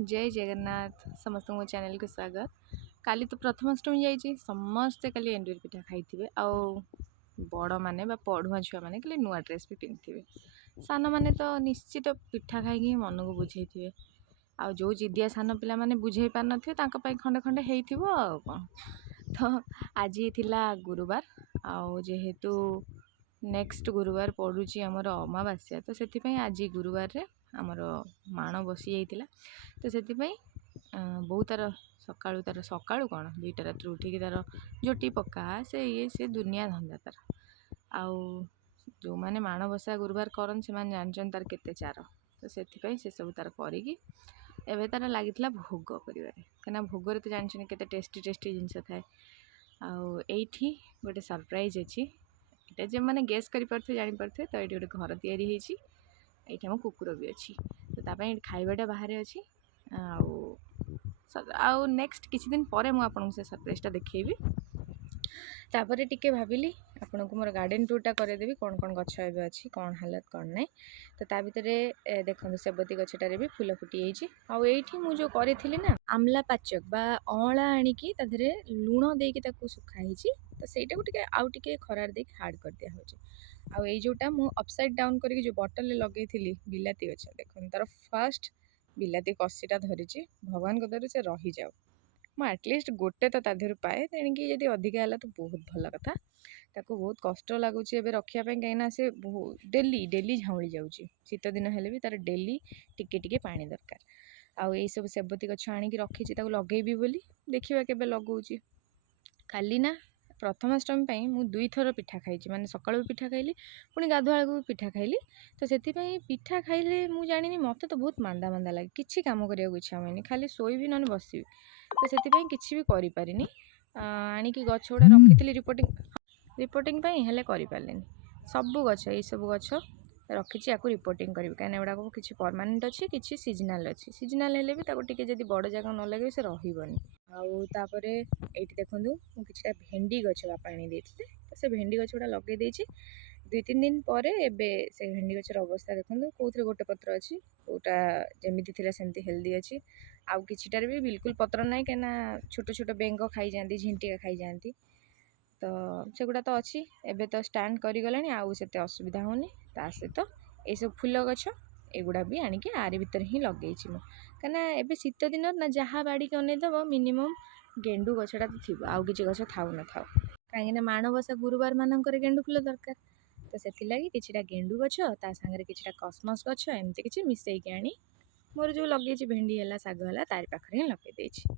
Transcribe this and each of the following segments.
जय जगन्नाथ समस्त मो चैनल को स्वागत। काली तो प्रथमाष्टमी जाइए समस्ते काली एंडुरी पिठा खाई आउ बड़ माने पढ़ुआ छुआ मैंने खाली नुआ ड्रेस भी पिंधे सान मैंने तो निश्चित पिठा खाई मन को बुझे आउ जो जिदिया सान पिला माने बुझे पार न खंडे खंडे हो कौन तो आज थिला गुरुवार आउ जेहेतु नेक्स्ट गुरुवार पड़ुची आमर अमावास्या तो से आज गुरुवार रे आमर माण बसी जाइतिला तो से बहुत तार सकाळू कौन 2टा रात उठिकी तार जोटी पक्का से ये से दुनिया धंदा तार आउ जो मैंने माणबसा गुरुवार करन से माने जानचन तार केते चार तो से सब तार करिकी एबे तार लागितला भोग करिवारे कना भोग रे तो जानचन केते टेस्टी टेस्टी जिंस थाए आउ एठी गोटे सरप्राइज अछि एटा जे माने गेस करि परथे जानि परथे तो एठी गोटे घर तयारी हेछि एठी हम कुकुर भी अछि तो तापई खाइबाटा बाहर अछि आउ नेक्स्ट किछि दिन परे मु आपन से सरप्राइजटा देखैबी तापरे टिके भाबिली आपन को मोर गार्डन टूरटा करे देबी कोन कोन गछ एबे अछि कोन हालत कोन नै तो ता भितरे देखन सेबती गछटारे भी फूल फुटी जाइछि आउ एठी मु जो करिथिली ना आमला पाचक बा अळा आनी की ताधरे लूण देकी ताकू सुखा हिछि तो सेटा को टिके आउ टिके खरार देकी हार्ड कर दिया होछि आउ ए जोटा मु अपसाइड डाउन करके जो बॉटल ले लगेइथिली बिलाती गछ देखन तार फर्स्ट बिलाती कसीटा धरिछि भगवान को दर से रही जाओ मु एटलिस्ट गोटे तो ताधर पाए तेणिकी जदि अधिका है तो बहुत भल कथा ताको बहुत कष्ट लगुच रखा कहीं से डेली डेली झाउली जाऊँगी शीत दिन हेले भी तार डेली टिके टिके पानी दरकार आउ ये सब सेबती गछ आनिकी रखी लगेबी बोली देखिबा केबे लगौची काली ना प्रथमाष्टमी मु 2 थर पिठा खाई माने सकाळु पिठा खाइली पुणी गाधुआल को पिठा खाइली तो से पिठा खाइले मु जानी मत तो बहुत मांदा मांदा लगे किसी काम करिया इच्छा हुए खाली शोबी ना बसबी तो से किसी भी करि पारिनी आनिकी गछ गुड़ा रखी रिपोर्टिंग हेले करि पारलेनी सबु गछ ये सब गछ रखी आपको रिपोर्टिंग करी कहीं एगुड़ा किसी परमानेंट अच्छी किसी सीजनाल अच्छी सीजनाल हेले भी ताको टिके जदी बड़ जगह न लगे से रहीबनी आउ तापरे एठी देखंदु मु किछटा भेंडी गछ बापा आनी देथिले तो से भेंडी गछ गुड़ा लगे देछि 2-3 दिन परे एबे से भेंडी गछर अवस्था देखंदु कोथरे गोटे पत्र अछि ओटा जेमिति थिला सेमति हेल्दी अछि आउ किछटार भी बिल्कुल पत्र नाही केना छोट छोट बेंग खाई जानती झिंटिका खाई जानती तो सेगुड़ा तो अच्छी एबे तो स्टैंड करी गलानी आउ सेते असुविधा होनी ता सहित ए सब फूल गछ एगुड़ा भी आनिके आरी भितर ही लगेइछि मु कना एबे शीत दिन ना जहा बाड़ी के अनै दबो मिनिमम गेंडू गछटा तो थिबो आउ किछि गछ थाउ न थाउ काहे ना माणबसा गुरुवार मानकर गेंडू फूल दरकार तो सेति लागि किछटा गेंडू गछ ता संगे किछटा कॉस्मोस गछ एमति किछि मिसै के आनी मोर जो लगेइछि भेंडी हला साग हला तारि पाखरे लगे देछि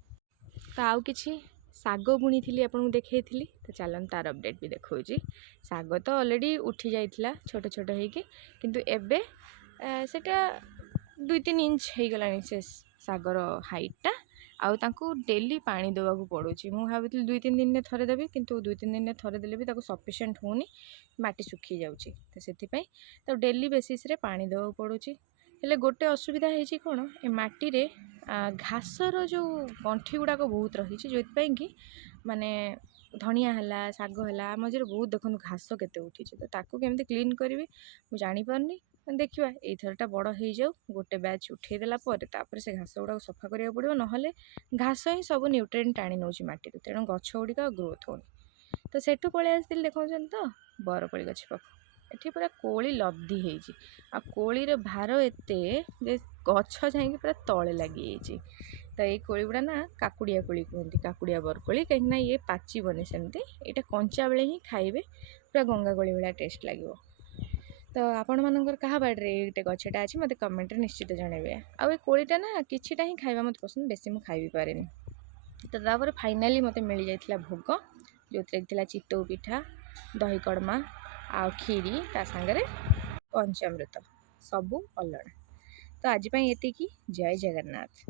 तो आउ किछि साग बुणी थी आपको देखी तो चलन तार अपडेट भी देखा साग तो ऑलरेडी उठी जाइथिला छोट छोट होइके किंतु एबे सेटा 2-3 इंच हो गला से सागर हाइटटा आउ तांको डेली पानी देवा को पड़ुछि मु भाबिथि 2-3 दिन ने थरे देबे किंतु 2-3 दिन ने थरे देले भी ताको सफिशिएंट होनी माटी सुखी जाउछि तो सेति पई तो डेली बेसिस रे पानी देवा पड़ुछि हेले गोटे असुविधा है कौन ए माटी रे घासर जो गंठी गुड़ाक बहुत रही जो कि माने धनिया हला साग हला मझे बहुत देखो घास केते उठी तो ताकू केमती क्लीन करी मुझे जानी पारनी देखिए एथरटा बड़ हो जाऊ गोटे बैच उठे देला तापर से घास गुड़ा सफा करिया पड़ो नहले घास ही सब न्यूट्रिएंट टाणी नौची माटी तेणु गछ गुड़िक ग्रोथ होनी तो सेठू पलि आसती देखा तो बरकोली गछ पाख एठी पूरा कोली लब्धि होइछि आ कोलीर भार एते जे गछ जाइए पूरा तले लगी तो ये कोली गुड़ा ना काकुड़िया कोली कहते काकुड़िया बरकोली कहीं ये पाची बने सेमती यहाँ कंचा बेले ही खाइबे पूरा गंगा कोली भाया टेस्ट लगे तो आपण मानकर क्या बाड़े ये गछटा अच्छी मत कमेंट निश्चित जनइबे आउ कोलीटा ना किछिटा ही खाइबा मत पसंद बेसी मुझे खाई पारे तो तापर फाइनाली मत मिल जाइथिला भोग जो चितौ पिठा दही कड़मा आ खीरी ता संगे पंचामृत सबू अलड़ा तो आज एतिकी जय जगन्नाथ।